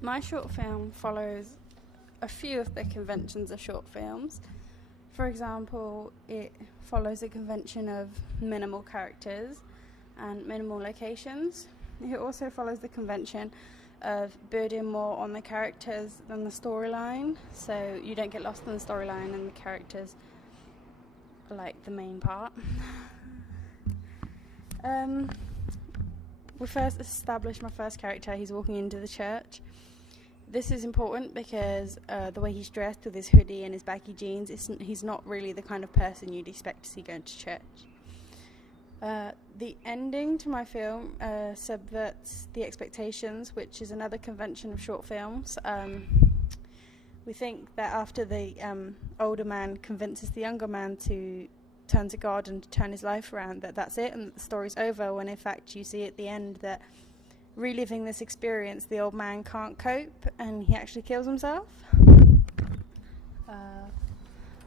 My short film follows a few of the conventions of short films. For example, it follows a convention of minimal characters and minimal locations. It also follows the convention of building more on the characters than the storyline, so you don't get lost in the storyline and the characters are like the main part. We first established my first character. He's walking into the church. This is important because the way he's dressed with his hoodie and his baggy jeans, he's not really the kind of person you'd expect to see going to church. The ending to my film subverts the expectations, which is another convention of short films. We think that after the older man convinces the younger man to turn to God and to turn his life around, that's it and the story's over, when in fact you see at the end that reliving this experience, the old man can't cope and he actually kills himself,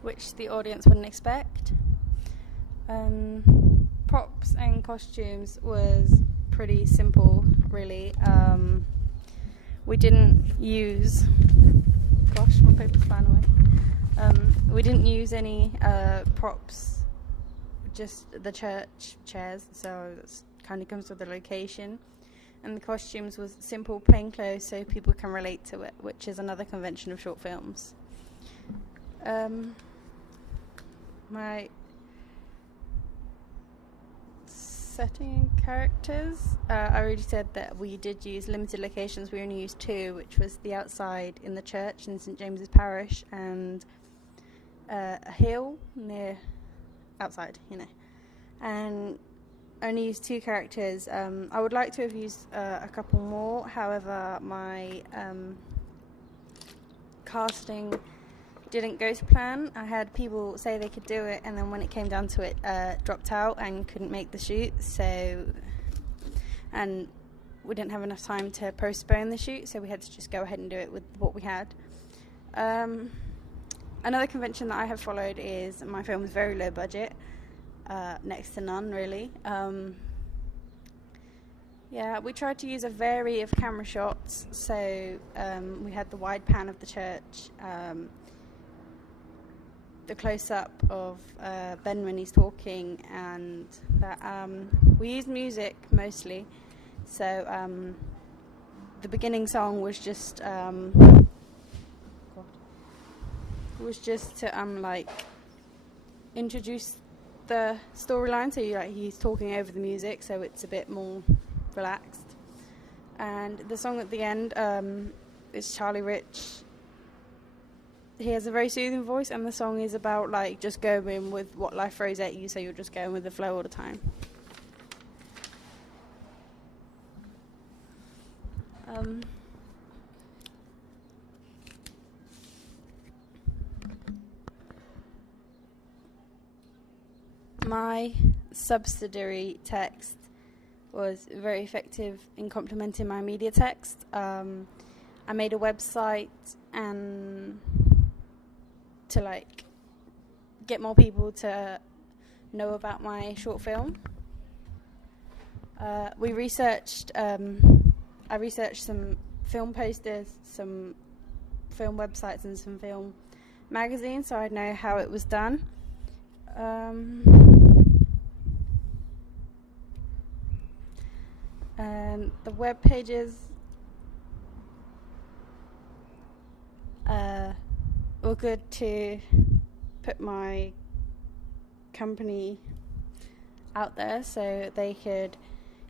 which the audience wouldn't expect. Props and costumes was pretty simple, really. We didn't use... Gosh, my paper's flying away. We didn't use any props, just the church chairs, so that kind of comes with the location. And the costumes was simple, plain clothes, so people can relate to it, which is another convention of short films. My setting and characters, I already said that we did use limited locations. We only used two, which was the outside in the church in St James's Parish and a hill near outside, and only used two characters. I would like to have used a couple more, however my casting didn't go to plan. I had people say they could do it, and then when it came down to it, dropped out and couldn't make the shoot, and we didn't have enough time to postpone the shoot, so we had to just go ahead and do it with what we had. Another convention that I have followed is my film is very low budget, next to none really. We tried to use a variety of camera shots, so we had the wide pan of the church, the close-up of Ben when he's talking, and that we used music mostly, so the beginning song was just to introduce the storyline, so he's talking over the music, so it's a bit more relaxed. And the song at the end is Charlie Rich. He has a very soothing voice, and the song is about just going with what life throws at you, so you're just going with the flow all the time. My subsidiary text was very effective in complementing my media text. I made a website and to get more people to know about my short film. I researched some film posters, some film websites and some film magazines, so I'd know how it was done. And the web pages were good to put my company out there, so they could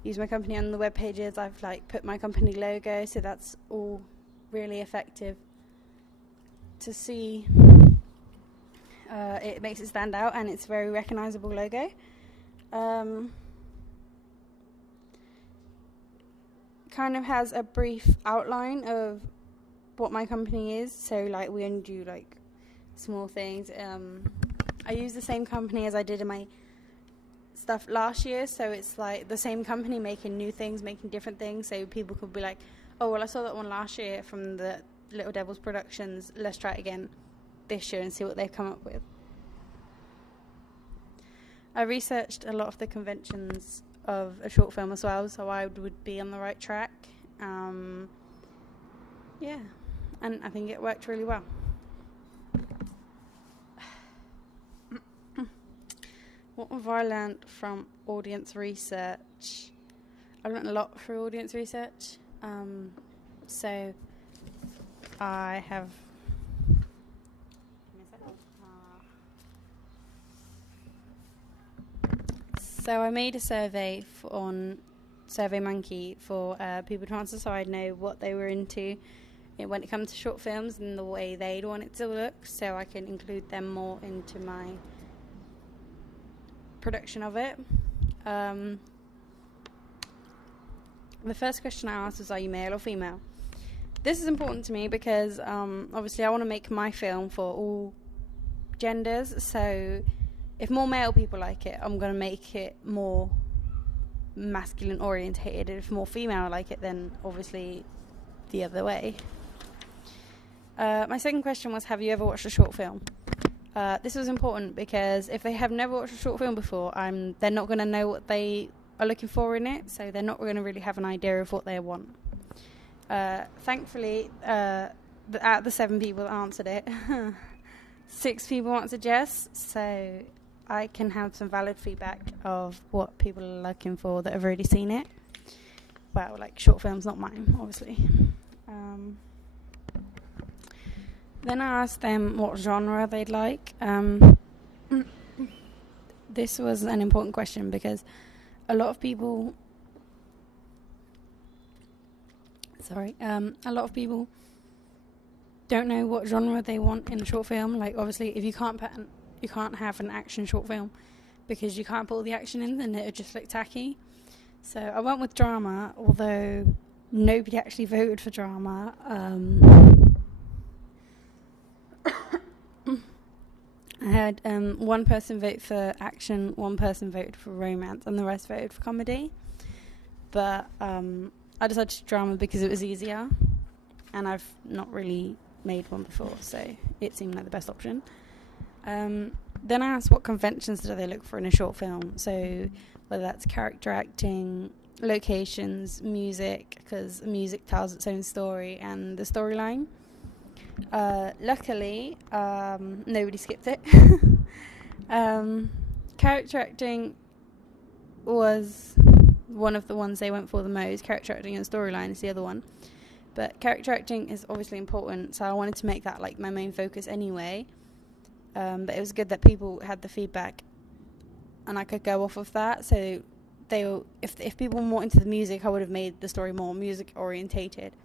use my company on the web pages. I've put my company logo, so that's all really effective to see. It makes it stand out, and it's a very recognizable logo. Kind of has a brief outline of what my company is, so we only do small things. I use the same company as I did in my stuff last year, so it's the same company making new things, making different things, so people could be oh well, I saw that one last year from the Little Devils Productions, let's try it again this year and see what they've come up with. I researched a lot of the conventions of a short film as well, so I would be on the right track. yeah, and I think it worked really well. What have I learned from audience research? I learned a lot through audience research. So I have. So I made a survey on SurveyMonkey for people to answer, so I'd know what they were into when it comes to short films and the way they'd want it to look, so I can include them more into my production of it. The first question I asked was, are you male or female? This is important to me because obviously I want to make my film for all genders, so if more male people like it, I'm going to make it more masculine orientated. If more female like it, then obviously the other way. My second question was, have you ever watched a short film? This was important because if they have never watched a short film before, they're not going to know what they are looking for in it, so they're not going to really have an idea of what they want. Thankfully, out of the 7 people that answered it, 6 people answered yes, so I can have some valid feedback of what people are looking for that have already seen it. Well, like short films, not mine, obviously. Then I asked them what genre they'd like. This was an important question because a lot of people don't know what genre they want in a short film. Like, obviously, if you can't have an action short film because you can't put all the action in, then it would just look tacky. So I went with drama, although nobody actually voted for drama. I had one person vote for action, one person voted for romance, and the rest voted for comedy. But I decided to do drama because it was easier, and I've not really made one before, so it seemed like the best option. Then I asked what conventions do they look for in a short film, so whether that's character acting, locations, music, because music tells its own story, and the storyline. Luckily, nobody skipped it. Character acting was one of the ones they went for the most. Character acting and storyline is the other one. But character acting is obviously important, so I wanted to make that like my main focus anyway. But it was good that people had the feedback, and I could go off of that. So if people were more into the music, I would have made the story more music orientated.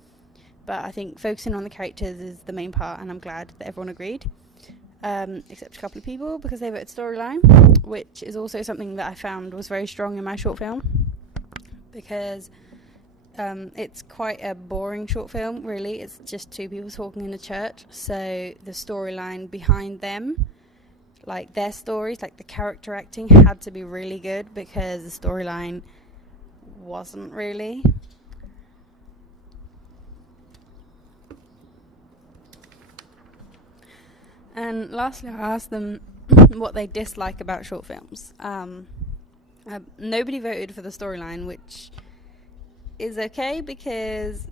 But I think focusing on the characters is the main part, and I'm glad that everyone agreed, except a couple of people because they voted storyline, which is also something that I found was very strong in my short film, because it's quite a boring short film, really. It's just 2 people talking in a church, so the storyline behind them, like their stories, like the character acting, had to be really good because the storyline wasn't really. And lastly, I asked them what they dislike about short films. Nobody voted for the storyline, which is okay because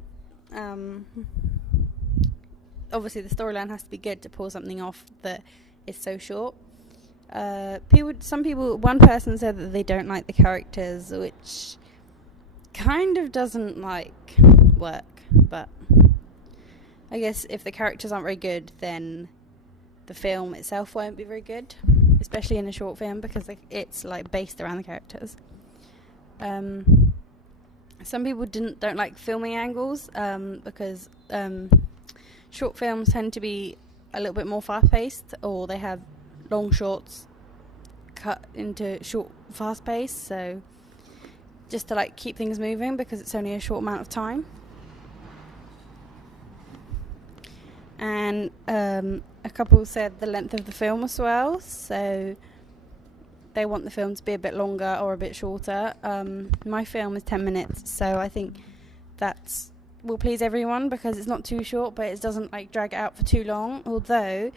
obviously the storyline has to be good to pull something off that is so short. One person said that they don't like the characters, which kind of doesn't work, but I guess if the characters aren't very good, then the film itself won't be very good, especially in a short film, because it's based around the characters. Some people don't like filming angles because short films tend to be a little bit more fast-paced, or they have long shots cut into short, fast-paced, so just to keep things moving because it's only a short amount of time. And a couple said the length of the film as well, so they want the film to be a bit longer or a bit shorter. My film is 10 minutes, so I think that will please everyone because it's not too short, but it doesn't drag it out for too long, although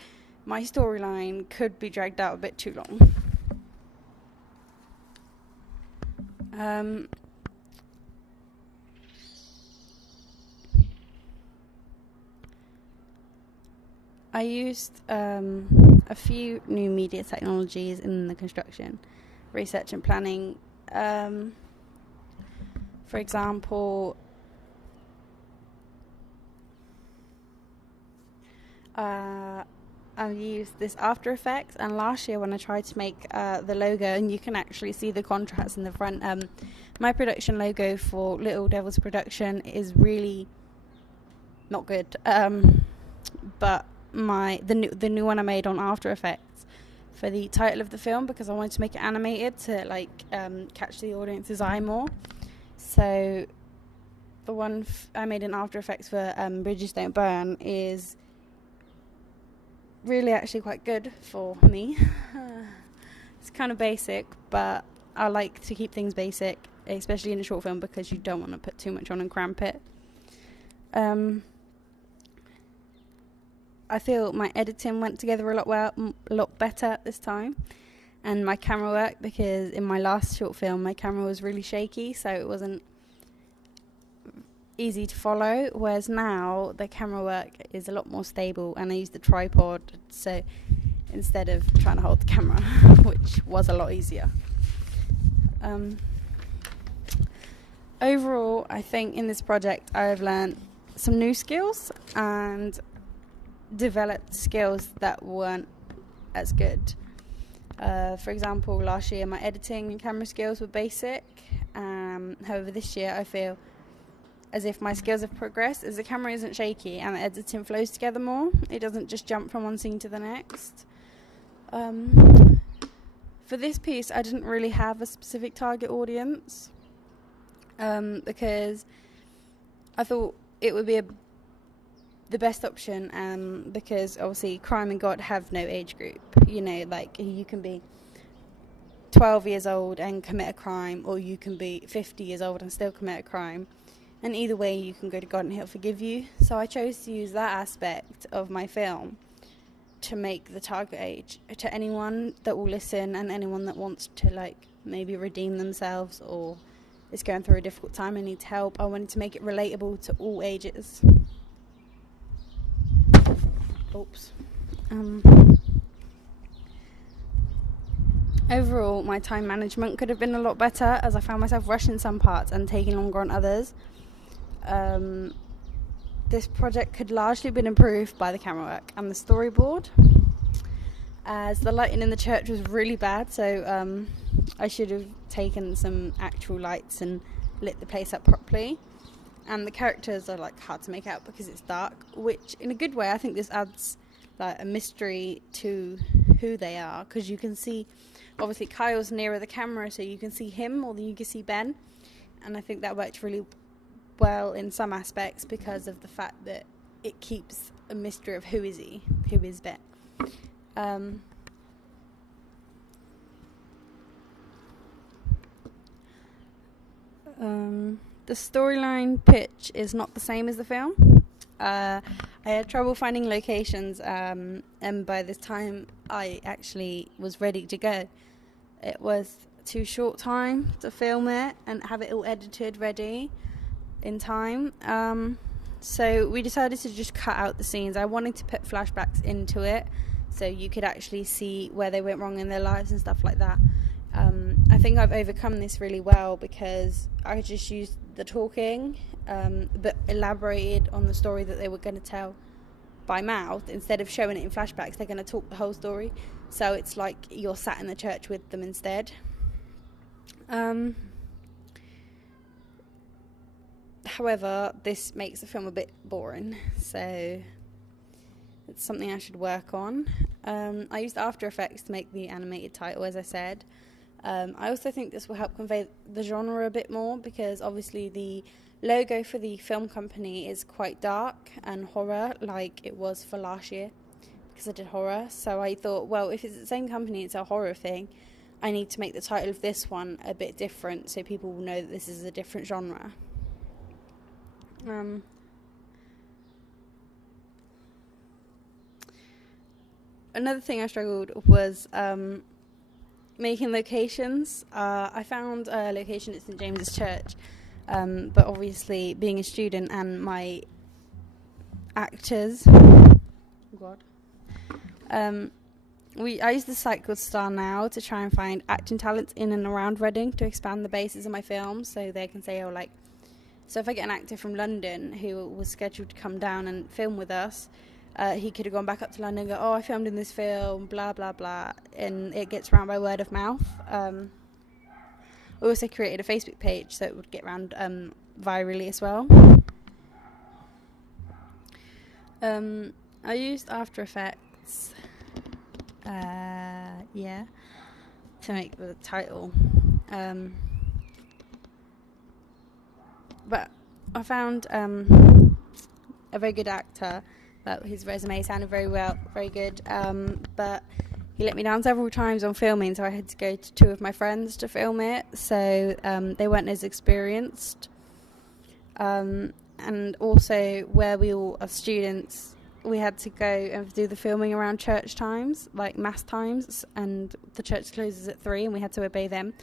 my storyline could be dragged out a bit too long. I used a few new media technologies in the construction, research and planning. For example, I used this After Effects, and last year when I tried to make the logo, and you can actually see the contrast in the front, my production logo for Little Devils Production is really not good, but the new one I made on After Effects for the title of the film, because I wanted to make it animated to catch the audience's eye more. So the one I made in After Effects for Bridges Don't Burn is really actually quite good for me. It's kind of basic, but I like to keep things basic, especially in a short film, because you don't want to put too much on and cramp it. I feel my editing went together a lot better this time, and my camera work, because in my last short film my camera was really shaky, so it wasn't easy to follow, whereas now the camera work is a lot more stable, and I use the tripod, so instead of trying to hold the camera, which was a lot easier. Overall, I think in this project I've learned some new skills and developed skills that weren't as good. For example, last year my editing and camera skills were basic. However, this year I feel as if my skills have progressed, as the camera isn't shaky and the editing flows together more. It doesn't just jump from one scene to the next. For this piece, I didn't really have a specific target audience, because I thought it would be the best option, because obviously crime and God have no age group. You know, like you can be 12 years old and commit a crime, or you can be 50 years old and still commit a crime. And either way, you can go to God and He'll forgive you. So I chose to use that aspect of my film to make the target age to anyone that will listen, and anyone that wants to maybe redeem themselves or is going through a difficult time and needs help. I wanted to make it relatable to all ages. Oops. Overall, my time management could have been a lot better, as I found myself rushing some parts and taking longer on others. This project could largely been improved by the camera work and the storyboard, as the lighting in the church was really bad, so I should have taken some actual lights and lit the place up properly. And the characters are hard to make out because it's dark, which in a good way I think this adds a mystery to who they are, because you can see obviously Kyle's nearer the camera, so you can see him more than you can see Ben, and I think that worked really well in some aspects because of the fact that it keeps a mystery of who is Ben. The storyline pitch is not the same as the film. I had trouble finding locations, and by this time I actually was ready to go. It was too short time to film it and have it all edited ready in time, so we decided to just cut out the scenes. I wanted to put flashbacks into it so you could actually see where they went wrong in their lives and stuff like that. I think I've overcome this really well, because I just used the talking, but elaborated on the story that they were going to tell by mouth. Instead of showing it in flashbacks, they're going to talk the whole story, so it's like you're sat in the church with them instead. However, this makes the film a bit boring, so it's something I should work on. I used After Effects to make the animated title, as I said. I also think this will help convey the genre a bit more, because obviously the logo for the film company is quite dark and horror, like it was for last year, because I did horror. So I thought, well, if it's the same company, it's a horror thing, I need to make the title of this one a bit different so people will know that this is a different genre. Another thing I struggled was making locations. I found a location at St James's Church, but obviously being a student and my actors, I use the site called Star Now to try and find acting talents in and around Reading to expand the bases of my films, so they can say, so if I get an actor from London who was scheduled to come down and film with us, he could have gone back up to London and go, I filmed in this film, blah, blah, blah, and it gets around by word of mouth. We also created a Facebook page so it would get around virally as well. I used After Effects, to make the title. But I found a very good actor. His resume sounded very good. But he let me down several times on filming, so I had to go to two of my friends to film it. So they weren't as experienced. And also, where we all are students, we had to go and do the filming around church times, like mass times, and the church closes at 3 and we had to obey them.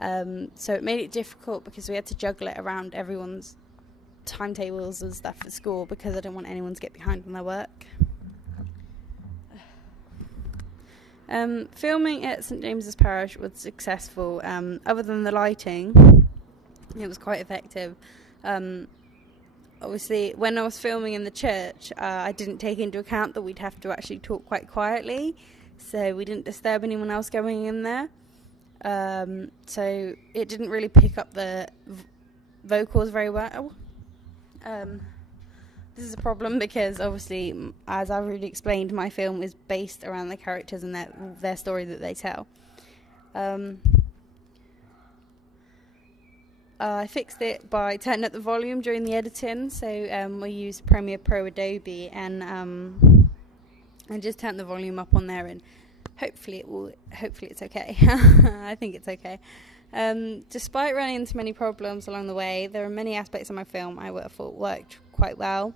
So it made it difficult because we had to juggle it around everyone's timetables and stuff at school, because I didn't want anyone to get behind on their work. Filming at St James's Parish was successful. Other than the lighting, it was quite effective. Obviously, when I was filming in the church, I didn't take into account that we'd have to actually talk quite quietly, so we didn't disturb anyone else going in there. So it didn't really pick up the vocals very well. This is a problem because, obviously, as I've already explained, my film is based around the characters and their story that they tell. I fixed it by turning up the volume during the editing, so we used Premiere Pro Adobe, and I just turned the volume up on there, and hopefully it's okay. I think it's okay. Despite running into many problems along the way, there are many aspects of my film I thought worked quite well.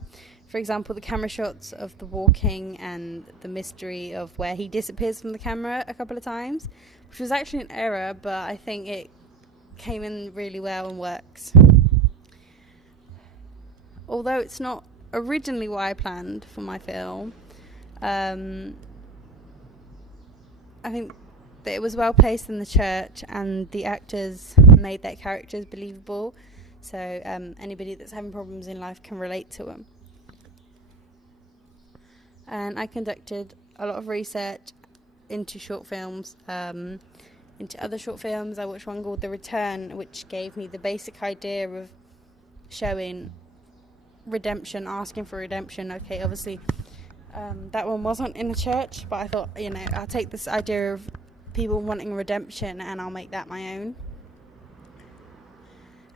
For example, the camera shots of the walking and the mystery of where he disappears from the camera a couple of times, which was actually an error, but I think it came in really well and works. Although it's not originally what I planned for my film, I think that it was well placed in the church and the actors made their characters believable, so anybody that's having problems in life can relate to them. And I conducted a lot of research into short films, into other short films. I watched one called The Return, which gave me the basic idea of showing redemption, asking for redemption. Okay, obviously that one wasn't in the church, but I thought, I'll take this idea of people wanting redemption and I'll make that my own.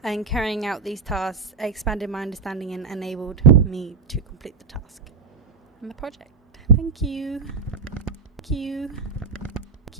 And carrying out these tasks expanded my understanding and enabled me to complete the task and the project. Thank you.